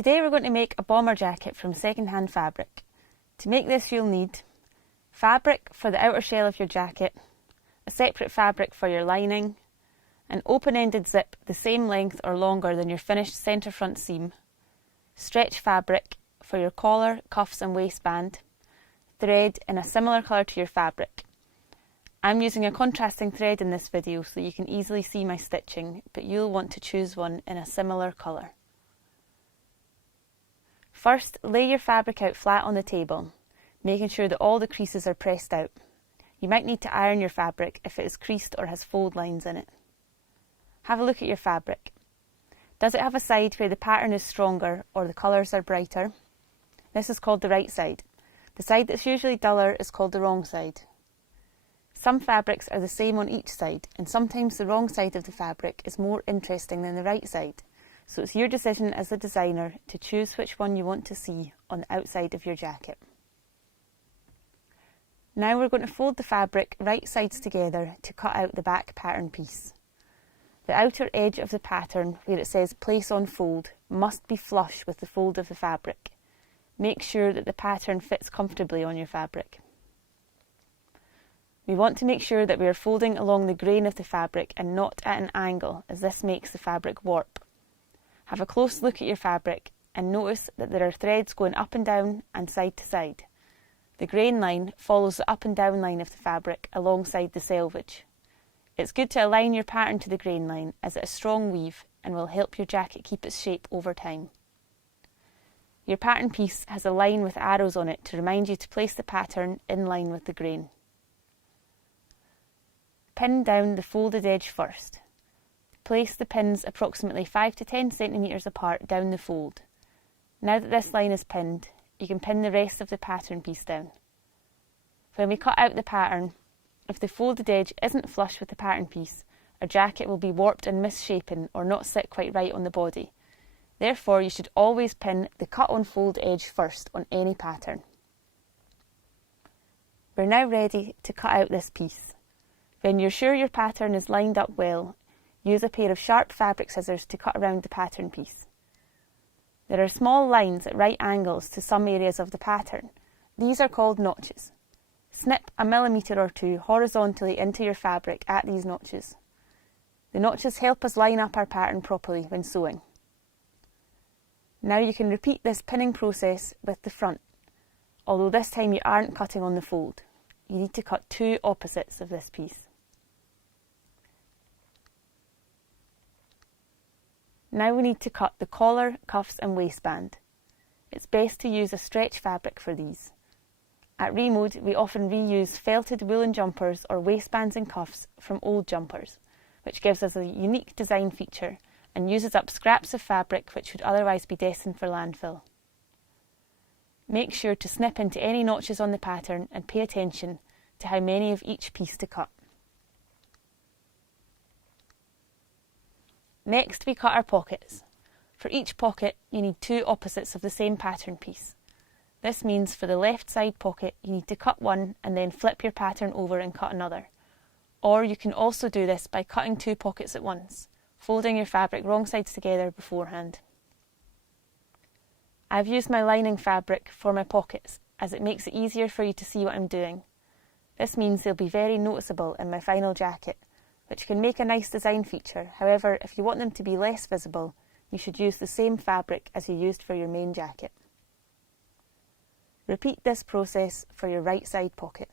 Today we're going to make a bomber jacket from second-hand fabric. To make this you'll need fabric for the outer shell of your jacket, a separate fabric for your lining, an open-ended zip the same length or longer than your finished centre front seam, stretch fabric for your collar, cuffs and waistband, thread in a similar colour to your fabric. I'm using a contrasting thread in this video so that you can easily see my stitching, but you'll want to choose one in a similar colour. First, lay your fabric out flat on the table, making sure that all the creases are pressed out. You might need to iron your fabric if it is creased or has fold lines in it. Have a look at your fabric. Does it have a side where the pattern is stronger or the colours are brighter? This is called the right side. The side that's usually duller is called the wrong side. Some fabrics are the same on each side, and sometimes the wrong side of the fabric is more interesting than the right side. So it's your decision as the designer to choose which one you want to see on the outside of your jacket. Now we're going to fold the fabric right sides together to cut out the back pattern piece. The outer edge of the pattern, where it says place on fold, must be flush with the fold of the fabric. Make sure that the pattern fits comfortably on your fabric. We want to make sure that we are folding along the grain of the fabric and not at an angle, as this makes the fabric warp. Have a close look at your fabric and notice that there are threads going up and down and side to side. The grain line follows the up and down line of the fabric alongside the selvage. It's good to align your pattern to the grain line as it is strong weave and will help your jacket keep its shape over time. Your pattern piece has a line with arrows on it to remind you to place the pattern in line with the grain. Pin down the folded edge first. Place the pins approximately 5 to 10 centimetres apart down the fold. Now that this line is pinned, you can pin the rest of the pattern piece down. When we cut out the pattern, if the folded edge isn't flush with the pattern piece, our jacket will be warped and misshapen or not sit quite right on the body. Therefore, you should always pin the cut on fold edge first on any pattern. We're now ready to cut out this piece. When you're sure your pattern is lined up well, use a pair of sharp fabric scissors to cut around the pattern piece. There are small lines at right angles to some areas of the pattern. These are called notches. Snip a millimetre or two horizontally into your fabric at these notches. The notches help us line up our pattern properly when sewing. Now you can repeat this pinning process with the front, although this time you aren't cutting on the fold. You need to cut two opposites of this piece. Now we need to cut the collar, cuffs and waistband. It's best to use a stretch fabric for these. At ReMode, we often reuse felted woolen jumpers or waistbands and cuffs from old jumpers, which gives us a unique design feature and uses up scraps of fabric which would otherwise be destined for landfill. Make sure to snip into any notches on the pattern and pay attention to how many of each piece to cut. Next, we cut our pockets. For each pocket, you need two opposites of the same pattern piece. This means for the left side pocket, you need to cut one and then flip your pattern over and cut another. Or you can also do this by cutting two pockets at once, folding your fabric wrong sides together beforehand. I've used my lining fabric for my pockets as it makes it easier for you to see what I'm doing. This means they'll be very noticeable in my final jacket, which can make a nice design feature. However, if you want them to be less visible, you should use the same fabric as you used for your main jacket. Repeat this process for your right side pocket.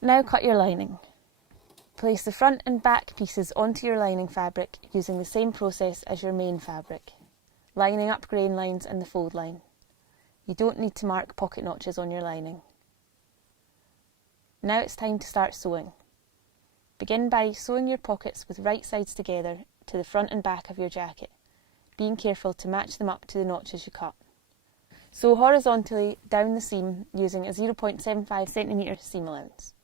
Now cut your lining. Place the front and back pieces onto your lining fabric using the same process as your main fabric, lining up grain lines and the fold line. You don't need to mark pocket notches on your lining. Now it's time to start sewing. Begin by sewing your pockets with right sides together to the front and back of your jacket, being careful to match them up to the notches you cut. Sew horizontally down the seam using a 0.75 cm seam allowance.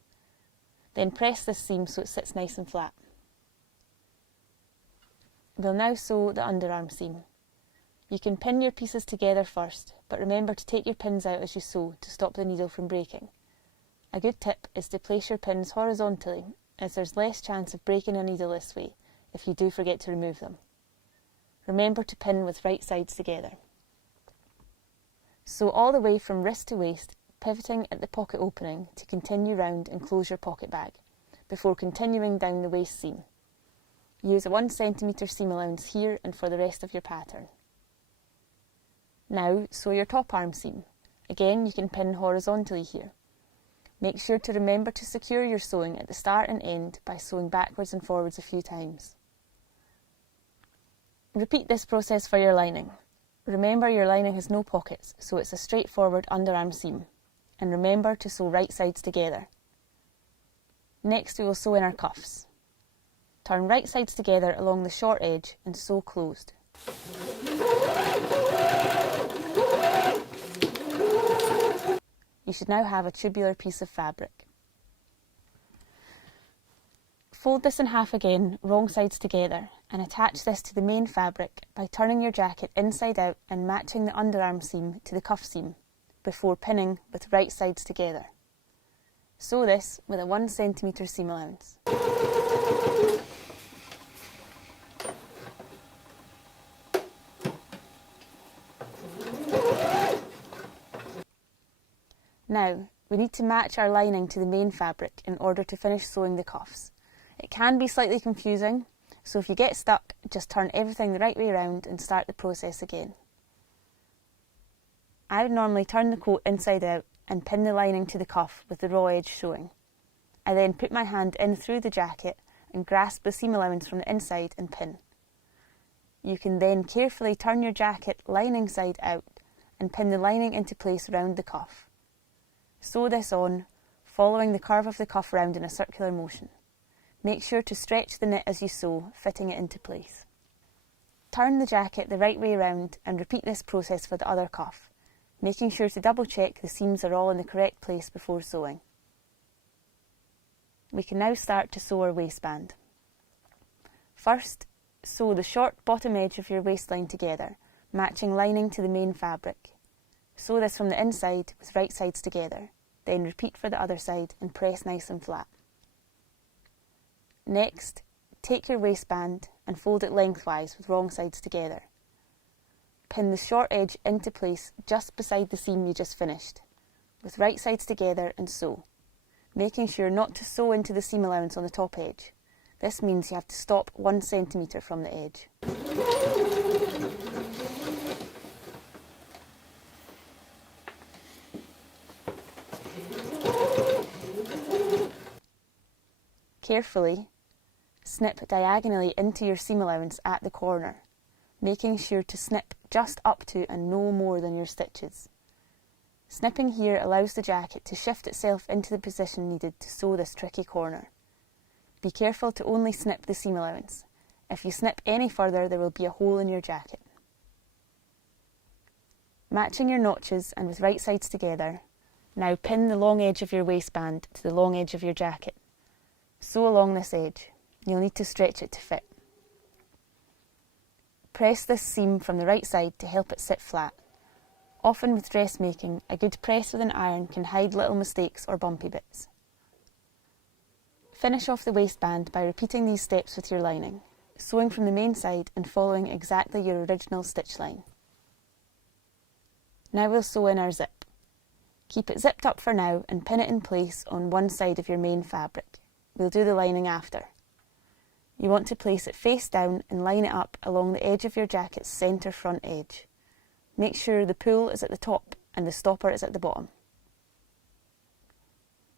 Then press this seam so it sits nice and flat. We'll now sew the underarm seam. You can pin your pieces together first, but remember to take your pins out as you sew to stop the needle from breaking. A good tip is to place your pins horizontally, as there's less chance of breaking a needle this way if you do forget to remove them. Remember to pin with right sides together. Sew all the way from wrist to waist, pivoting at the pocket opening to continue round and close your pocket bag, before continuing down the waist seam. Use a 1 cm seam allowance here and for the rest of your pattern. Now sew your top arm seam. Again, you can pin horizontally here. Make sure to remember to secure your sewing at the start and end by sewing backwards and forwards a few times. Repeat this process for your lining. Remember your lining has no pockets, so it's a straightforward underarm seam. And remember to sew right sides together. Next we will sew in our cuffs. Turn right sides together along the short edge and sew closed. You should now have a tubular piece of fabric. Fold this in half again, wrong sides together, and attach this to the main fabric by turning your jacket inside out and matching the underarm seam to the cuff seam, before pinning with right sides together. Sew this with a 1 cm seam allowance. Now, we need to match our lining to the main fabric in order to finish sewing the cuffs. It can be slightly confusing, so if you get stuck, just turn everything the right way around and start the process again. I would normally turn the coat inside out and pin the lining to the cuff with the raw edge showing. I then put my hand in through the jacket and grasp the seam allowance from the inside and pin. You can then carefully turn your jacket lining side out and pin the lining into place round the cuff. Sew this on, following the curve of the cuff round in a circular motion. Make sure to stretch the knit as you sew, fitting it into place. Turn the jacket the right way around and repeat this process for the other cuff, making sure to double check the seams are all in the correct place before sewing. We can now start to sew our waistband. First, sew the short bottom edge of your waistline together, matching lining to the main fabric. Sew this from the inside with right sides together, then repeat for the other side and press nice and flat. Next, take your waistband and fold it lengthwise with wrong sides together. Pin the short edge into place just beside the seam you just finished, with right sides together and sew, making sure not to sew into the seam allowance on the top edge. This means you have to stop 1 cm from the edge. Carefully, snip diagonally into your seam allowance at the corner, making sure to snip just up to and no more than your stitches. Snipping here allows the jacket to shift itself into the position needed to sew this tricky corner. Be careful to only snip the seam allowance. If you snip any further, there will be a hole in your jacket. Matching your notches and with right sides together, now pin the long edge of your waistband to the long edge of your jacket. Sew along this edge. You'll need to stretch it to fit. Press this seam from the right side to help it sit flat. Often with dressmaking, a good press with an iron can hide little mistakes or bumpy bits. Finish off the waistband by repeating these steps with your lining, sewing from the main side and following exactly your original stitch line. Now we'll sew in our zip. Keep it zipped up for now and pin it in place on one side of your main fabric. We'll do the lining after. You want to place it face down and line it up along the edge of your jacket's centre front edge. Make sure the pull is at the top and the stopper is at the bottom.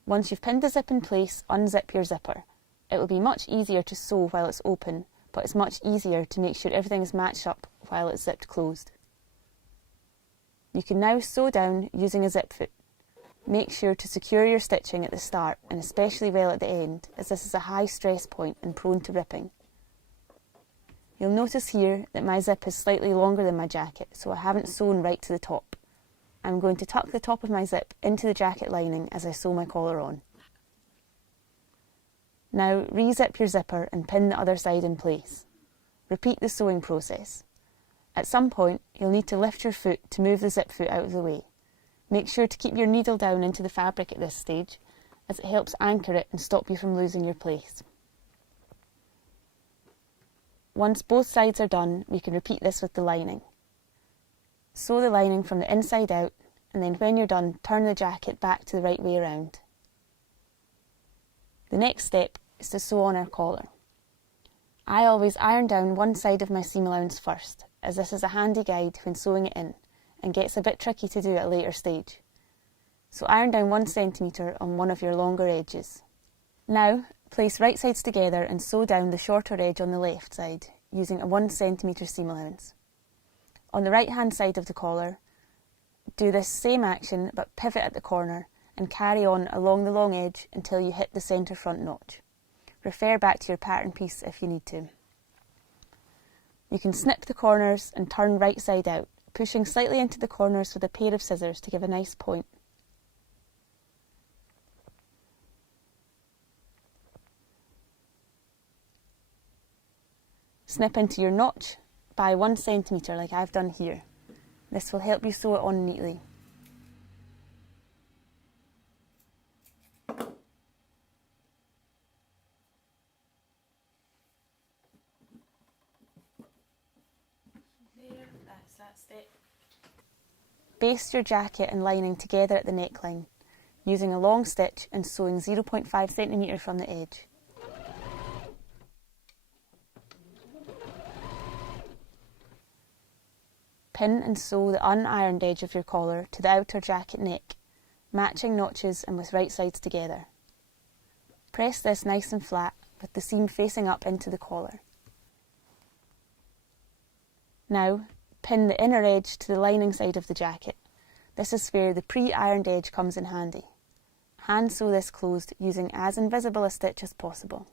Once you've pinned the zip in place, unzip your zipper. It will be much easier to sew while it's open, but it's much easier to make sure everything is matched up while it's zipped closed. You can now sew down using a zip foot. Make sure to secure your stitching at the start and especially well at the end, as this is a high stress point and prone to ripping. You'll notice here that my zip is slightly longer than my jacket, so I haven't sewn right to the top. I'm going to tuck the top of my zip into the jacket lining as I sew my collar on. Now re-zip your zipper and pin the other side in place. Repeat the sewing process. At some point, you'll need to lift your foot to move the zip foot out of the way. Make sure to keep your needle down into the fabric at this stage, as it helps anchor it and stop you from losing your place. Once both sides are done, we can repeat this with the lining. Sew the lining from the inside out, and then when you're done, turn the jacket back to the right way around. The next step is to sew on our collar. I always iron down one side of my seam allowance first, as this is a handy guide when sewing it in, and gets a bit tricky to do at a later stage. So iron down 1 centimetre on one of your longer edges. Now, place right sides together and sew down the shorter edge on the left side, using a 1 centimetre seam allowance. On the right hand side of the collar, do this same action but pivot at the corner and carry on along the long edge until you hit the centre front notch. Refer back to your pattern piece if you need to. You can snip the corners and turn right side out, pushing slightly into the corners with a pair of scissors to give a nice point. Snip into your notch by 1 centimetre like I've done here. This will help you sew it on neatly. That's that step. Baste your jacket and lining together at the neckline, using a long stitch and sewing 0.5 centimetre from the edge. Pin and sew the unironed edge of your collar to the outer jacket neck, matching notches and with right sides together. Press this nice and flat with the seam facing up into the collar. Now, pin the inner edge to the lining side of the jacket. This is where the pre-ironed edge comes in handy. Hand sew this closed using as invisible a stitch as possible.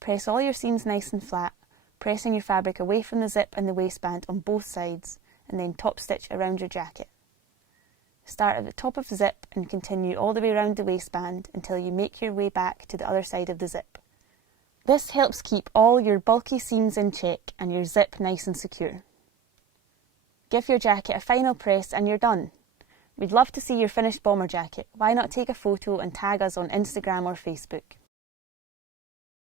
Press all your seams nice and flat, pressing your fabric away from the zip and the waistband on both sides, and then top stitch around your jacket. Start at the top of the zip and continue all the way around the waistband until you make your way back to the other side of the zip. This helps keep all your bulky seams in check and your zip nice and secure. Give your jacket a final press and you're done. We'd love to see your finished bomber jacket. Why not take a photo and tag us on Instagram or Facebook?